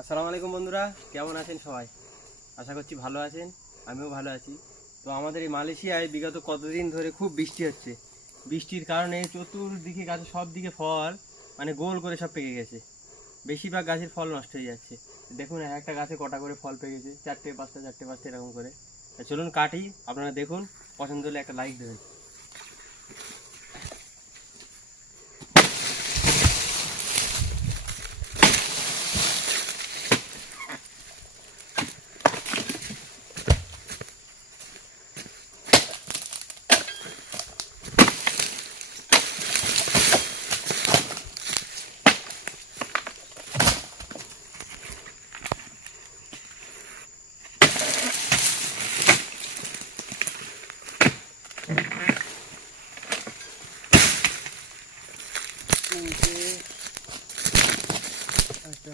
আসসালামু আলাইকুম বন্ধুরা, কেমন আছেন সবাই? আশা করছি ভালো আছেন, আমিও ভালো আছি। তো আমাদের এই মালয়েশিয়ায় বিগত কতদিন ধরে খুব বৃষ্টি হচ্ছে। বৃষ্টির কারণে চতুর্দিকে গাছে সব দিকে ফল মানে গোল করে সব পেকে গেছে। বেশিরভাগ গাছের ফল নষ্ট হয়ে যাচ্ছে। দেখুন একটা গাছে কটা করে ফল পেকেছে, চারটে পাঁচটা এরকম করে। চলুন কাটি, আপনারা দেখুন, পছন্দ হলে একটা লাইক দেবেন। তিনটে, আচ্ছা